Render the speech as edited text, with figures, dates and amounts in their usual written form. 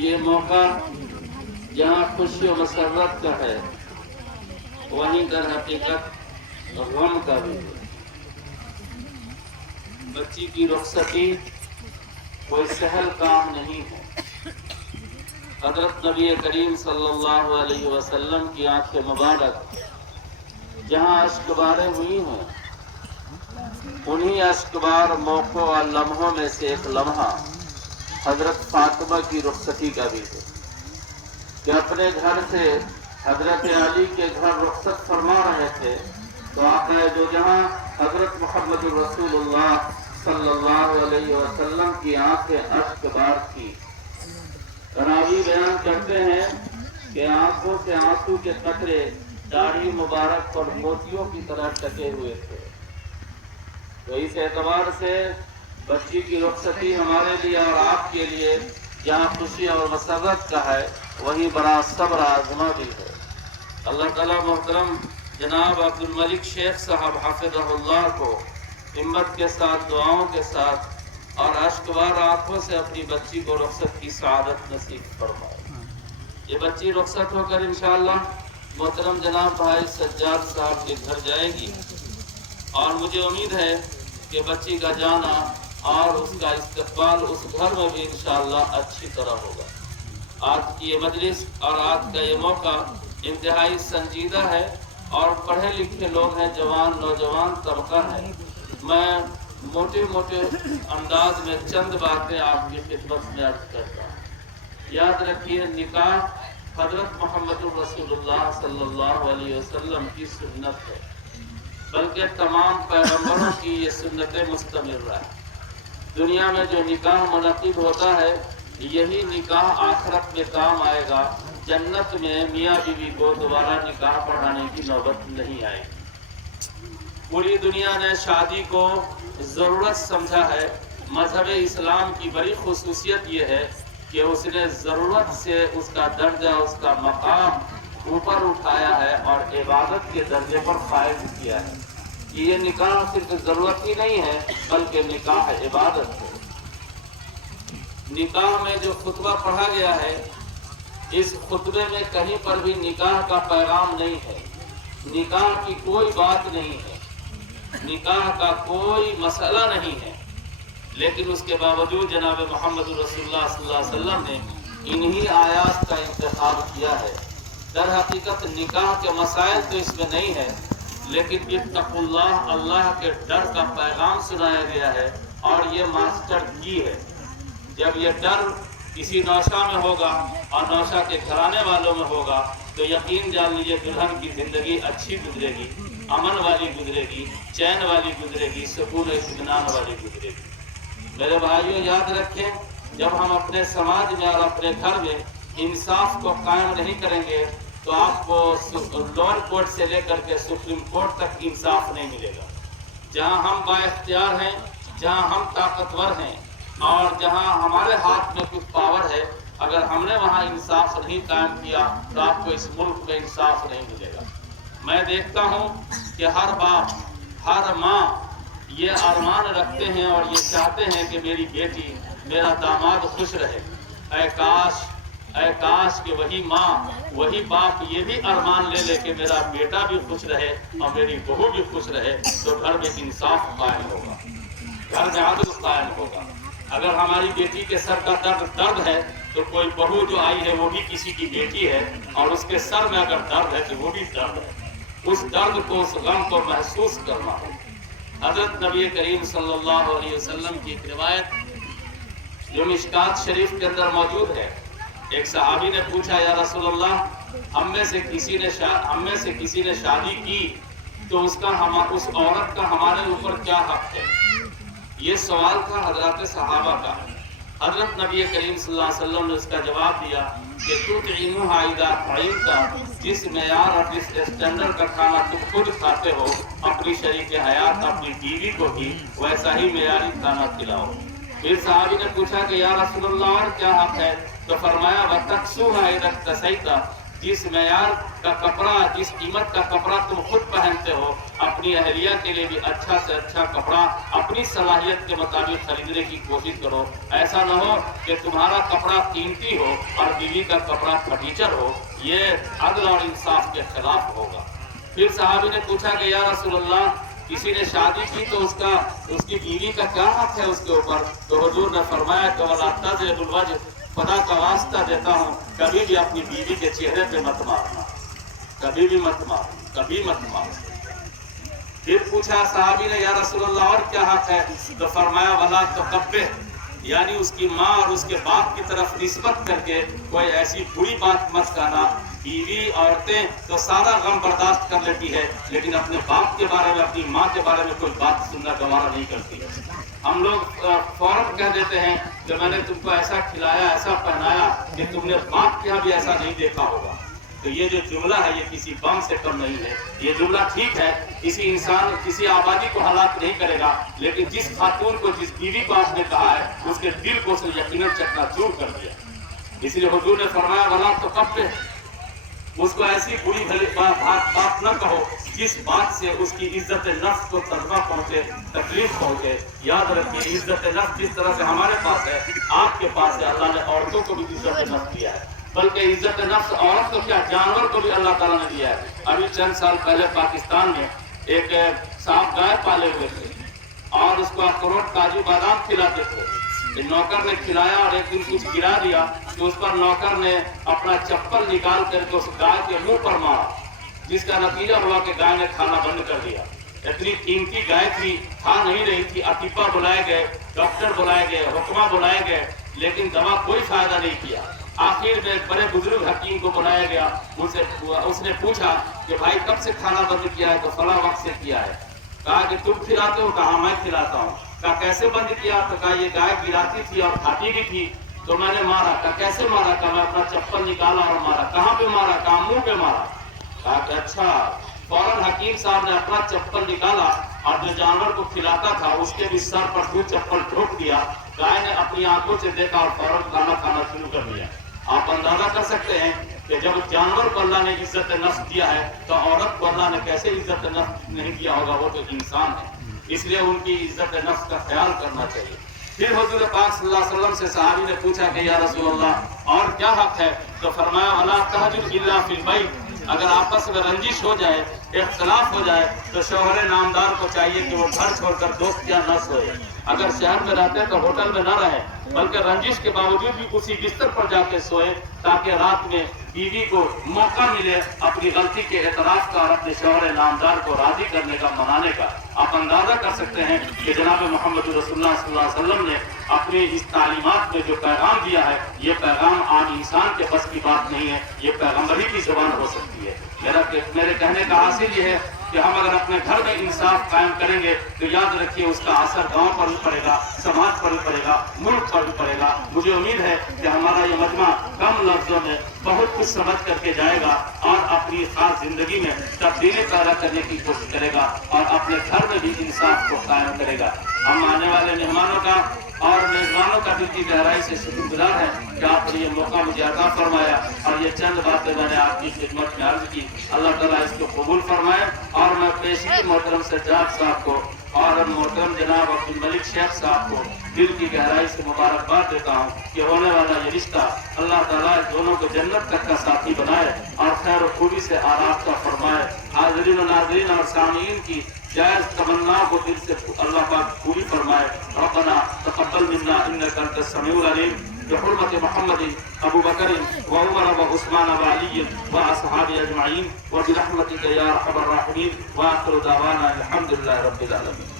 یہ موقع جہاں خوشی و مسرت کا ہے وہیں در حقیقت غم کا بھی ہے۔ بچی کی رخصتی کوئی سہل کام نہیں ہے۔ حضرت نبی کریم صلی اللہ علیہ وسلم کی آنکھیں مبارک جہاں اشکباریں ہوئی ہیں، انہی اشکبار موقعوں اور لمحوں میں سے ایک لمحہ حضرت فاطمہ کی رخصتی کا بھی ہے کہ اپنے گھر سے حضرت علی کے گھر رخصت فرما رہے تھے تو آقا جو جہاں حضرت محمد رسول اللہ صلی اللہ علیہ وسلم کی آنکھیں اشک بار تھی۔ راوی بیان کرتے ہیں کہ آنکھوں سے آنسو کے قطرے داڑھی مبارک پر موتیوں کی طرح ٹکے ہوئے تھے۔ تو اس اعتبار سے بچی کی رخصتی ہمارے لیے اور آپ کے لیے جہاں خوشی اور مسرت کا ہے وہیں بڑا صبر آزما بھی ہے۔ اللہ تعالیٰ محترم جناب عبد الملک شیخ صاحب حافظہ اللہ کو ہمت کے ساتھ، دعاؤں کے ساتھ اور اشکبار آنکھوں سے اپنی بچی کو رخصت کی سعادت نصیب فرمائے۔ یہ بچی رخصت ہو کر انشاءاللہ محترم جناب بھائی سجاد صاحب کے گھر جائے گی اور مجھے امید ہے کہ بچی کا جانا اور اس کا استقبال اس گھر میں بھی انشاءاللہ اچھی طرح ہوگا۔ آج کی یہ مجلس اور آج کا یہ موقع انتہائی سنجیدہ ہے اور پڑھے لکھے لوگ ہیں، جوان نوجوان طبقہ ہے۔ میں موٹے انداز میں چند باتیں آپ کی خدمت میں عرض کرتا ہوں۔ یاد رکھیے، نکاح حضرت محمد رسول اللہ صلی اللہ علیہ وسلم کی سنت ہے، بلکہ تمام پیغمبروں کی یہ سنت مستمر ہے۔ دنیا میں جو نکاح منعقد ہوتا ہے یہی نکاح آخرت میں کام آئے گا۔ جنت میں میاں بیوی کو دوبارہ نکاح پڑھانے کی نوبت نہیں آئے گی۔ پوری دنیا نے شادی کو ضرورت سمجھا ہے۔ مذہب اسلام کی بڑی خصوصیت یہ ہے کہ اس نے ضرورت سے اس کا درجہ، اس کا مقام اوپر اٹھایا ہے اور عبادت کے درجے پر فائز کیا ہے۔ یہ نکاح صرف ضرورت ہی نہیں ہے بلکہ نکاح عبادت ہے۔ نکاح میں جو خطبہ پڑھا گیا ہے اس خطبے میں کہیں پر بھی نکاح کا پیغام نہیں ہے، نکاح کی کوئی بات نہیں ہے، نکاح کا کوئی مسئلہ نہیں ہے، لیکن اس کے باوجود جناب محمد رسول اللہ صلی اللہ علیہ وسلم نے انہی آیات کا انتخاب کیا ہے۔ در حقیقت نکاح کے مسائل تو اس میں نہیں ہے، لیکن اتقوا اللہ، اللہ کے ڈر کا پیغام سنایا گیا ہے اور یہ ماسٹر کی ہے۔ جب یہ ڈر کسی نوشہ میں ہوگا اور نوشہ کے گھرانے والوں میں ہوگا تو یقین جان لیجیے دلہن کی زندگی اچھی گزرے گی، امن والی گزرے گی، چین والی گزرے گی، سکون و اطمینان والی گزرے گی۔ میرے بھائیوں یاد رکھیں، جب ہم اپنے سماج میں اور اپنے گھر میں انصاف کو قائم نہیں کریں گے تو آپ کو لوئر کورٹ سے لے کر کے سپریم کورٹ تک انصاف نہیں ملے گا۔ جہاں ہم با اختیار ہیں، جہاں ہم طاقتور ہیں اور جہاں ہمارے ہاتھ میں کچھ پاور ہے، اگر ہم نے وہاں انصاف نہیں قائم کیا تو آپ کو اس ملک میں انصاف نہیں ملے گا۔ میں دیکھتا ہوں کہ ہر باپ، ہر ماں یہ ارمان رکھتے ہیں اور یہ چاہتے ہیں کہ میری بیٹی، میرا داماد خوش رہے۔ اے کاش کہ وہی ماں، وہی باپ یہ بھی ارمان لے لے کہ میرا بیٹا بھی خوش رہے اور میری بہو بھی خوش رہے، تو گھر میں انصاف قائم ہوگا، گھر میں عدل قائم ہوگا۔ اگر ہماری بیٹی کے سر کا درد ہے تو کوئی بہو جو آئی ہے وہ بھی کسی کی بیٹی ہے اور اس کے سر میں اگر درد ہے تو وہ بھی درد ہے۔ اس درد کو، اس غم کو محسوس کرنا ہے۔ حضرت نبی کریم صلی اللہ علیہ وسلم کی ایک روایت جو مشکات شریف کے اندر موجود ہے، ایک صحابی نے پوچھا، یا رسول اللہ، ہم میں سے کسی نے شادی کی تو اس عورت کا ہمارے اوپر کیا حق ہے؟ یہ سوال تھا حضرات صحابہ کا۔ حضرت نبی کریم صلی اللہ علیہ وسلم نے اس کا جواب دیا کہ تطعمها اذا طعمت، جس معیار اور جس اسٹینڈرڈ کا کھانا تم خود کھاتے ہو اپنی شریک حیات اپنی بیوی کو بھی ویسا ہی معیاری کھانا کھلاؤ۔ پھر صحابی نے پوچھا کہ یا رسول اللہ اور کیا حق ہے؟ تو فرمایا وَتَكْسُوهَا إِذَا اكْتَسَيْتَ، जिस معیار का कपड़ा, जिस कीमत का कपड़ा तुम खुद पहनते हो, अपनी अहलिया के लिए भी अच्छा से अच्छा कपड़ा अपनी सलाहियत के मुताबिक खरीदने की कोशिश करो। ऐसा न हो कि तुम्हारा कपड़ा कीमती हो और बीवी का कपड़ा फटीचर हो, ये अदल और इंसाफ के खिलाफ होगा। फिर सहाबी ने पूछा कि या रसूलल्लाह, किसी ने शादी की तो उसकी बीवी का क्या हक है उसके ऊपर? तो हुजूर ने फरमाया कि वला तज़रिबुल वजह, खुदा का वास्ता देता हूँ, कभी भी अपनी बीवी के चेहरे पे मत मारना, कभी भी मत मारना, कभी मत मारना। फिर पूछा सहाबी ने या रसूलल्लाह और क्या हक है? तो फरमाया वला तकब्बे, यानी उसकी माँ और उसके बाप की तरफ निस्बत करके कोई ऐसी बुरी बात मत कहना। बीवी औरतें तो सारा गम बर्दाश्त कर लेती है, लेकिन अपने बाप के बारे में, अपनी माँ के बारे में कोई बात सुनना गवारा नहीं करती। हम लोग फौरन कह देते हैं कि मैंने तुमको ऐसा खिलाया, ऐसा पहनाया कि तुमने बाप के यहाँ भी ऐसा नहीं देखा होगा। तो ये जो जुमला है ये किसी बम से कम नहीं है। ये जुमला ठीक है, किसी इंसान, किसी आबादी को हलाक नहीं करेगा, लेकिन जिस खातून को, जिस बीवी को आपने कहा है, उसके दिल को उसने यकीनन चकनाचूर कर दिया। इसलिए हुजूर ने फरमाया वला तो कब उसको ऐसी बुरी भली बात न कहो जिस बात से उसकी इज्जत नफ्स को सदमा पहुंचे, तकलीफ पहुंचे। याद रखिए, इज्जत नफ्स जिस तरह से हमारे पास है, आपके पास है, अल्लाह ने औरतों को भी इज्जत नफ्स दिया है। बल्कि इज्जत नफ्स औरत को क्या, जानवर को भी अल्लाह ताला ने दिया है। अभी चंद साल पहले पाकिस्तान में एक सांप गाय पाले हुए थे और उसको अखरोट, काजू, बादाम खिलाते थे। नौकर ने खिलाया और एक दिन कुछ गिरा दिया तो उस पर नौकर ने अपना चप्पल निकाल करके उस गाय के मुंह पर मारा, जिसका नतीजा हुआ कि गाय ने खाना बंद कर दिया। इतनी कीमती गाय थी, खा नहीं रही थी। अतीपा बुलाए गए, डॉक्टर बुलाए गए, हुक्मा बुलाए गए, लेकिन दवा कोई फायदा नहीं किया। आखिर में बड़े बुजुर्ग हकीम को बुलाया गया, उसने पूछा कि भाई कब से खाना बंद किया है? तो फला वक्त से किया है। कहा कि तुम खिलाते हो? कहा मैं खिलाता हूँ। कहा कैसे बंद किया? तो कहा ये गाय गिराती थी और खाती भी थी तो मैंने मारा। कहा कैसे मारा? कहा मैं अपना चप्पल निकाला और मारा। कहाँ पे मारा? कहा मुंह पे मारा। कहा कि अच्छा। फौरन हकीम साहब ने अपना चप्पल निकाला और जो जानवर को खिलाता था उसके भी सर पर दो चप्पल ठोक दिया। गाय ने अपनी आंखों से देखा और फौरन खाना शुरू कर दिया। आप अंदाजा कर सकते हैं कि जब जानवर को अल्लाह ने इज्जत नफ्स दिया है तो औरत को अल्लाह ने कैसे इज्जत नफ्स नहीं दिया होगा? वो तो इंसान है, इसलिए उनकी इज्जत नफ्स का ख्याल करना चाहिए। फिर हुजूर पाक सल्लल्लाहु अलैहि वसल्लम से सहाबी ने पूछा कि या रसूलल्लाह और क्या हक है? तो फरमाया वला तहजुर इल्ला फिल बैत, अगर आपस में रंजिश हो जाए, इख्तलाफ हो जाए तो शौहर नामदार को चाहिए कि वो घर छोड़कर दोस्त क्या न सोए। अगर शहर में रहते तो होटल में न रहे, बल्कि रंजिश के बावजूद भी उसी बिस्तर पर जाके सोए, ताकि रात में बीवी को मौका मिले अपनी गलती के एतराफ का और अपने शौहर नामदार को राजी करने का, मनाने का। आप अंदाजा कर सकते हैं कि जनाब मोहम्मद रसूलुल्लाह सल्लल्लाहु अलैहि वसल्लम ने अपनी इस तालीमात में जो पैगाम दिया है, ये पैगाम आम इंसान के बस की बात नहीं है, ये पैगम्बरी की जुबान हो सकती है। मेरे कहने का हासिल ये है कि हम अगर अपने घर में इंसाफ कायम करेंगे तो याद रखिए उसका असर गांव पर भी पड़ेगा, समाज पर भी पड़ेगा, मुल्क पर भी पड़ेगा। मुझे उम्मीद है कि हमारा ये मजमा कम लफ्जों में बहुत कुछ समझ करके जाएगा और अपनी खास जिंदगी में तब्दीली पैदा करने की कोशिश करेगा और अपने घर में भी इंसाफ को कायम करेगा। हम आने वाले मेहमानों का और मेजबानों का दिल की गहराई से शुक्रगुजार है कि आपने ये मौका मुझे अता फरमाया और ये चंद बातें मैंने आपकी खिदमत में अर्ज की। अल्लाह ताला इसको कबूल फरमाए। और मैं पेशी मोहतरम सज्जाद साहब को और मोहतरम जनाब अब्दुल मलिक शेख साहब को दिल की गहराई से मुबारकबाद देता हूँ कि होने वाला ये रिश्ता अल्लाह ताला दोनों को जन्नत तक का साथी बनाए और खैर खूबी से आरास्ता फरमाए। हाज़रीन व नाज़रीन और सामीन की जायज़ तमन्नाओं को दिल से अल्लाह पाक पूरी फरमाए। रब्बना तक़ब्बल मिन्ना इन्नका अंतस समीउल अलीम। बिहुर्मति मुहम्मदिन अबू बकर व उमर व उस्मान व अली व अस्हाबी अजमईन व बिरहमतिका या अरहमर राहिमीन व आखिरु दावाना अल्हम्दुलिल्लाहि रब्बिल आलमीन।